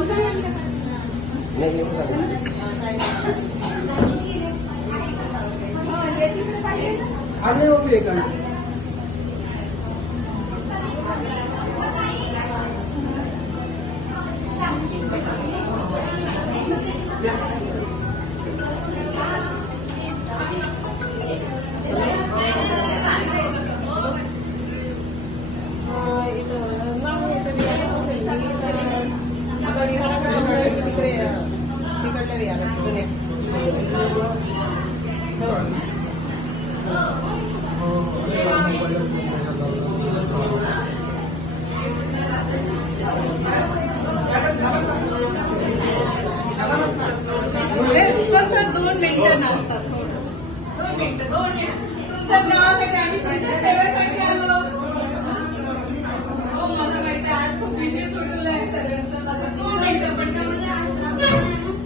नाही आले उभी आहे का सर 2 मिनिटं नसतात. 2 मिनिटं तुमच्या नावासाठी आम्ही तुमच्या सेवेसाठी आलो.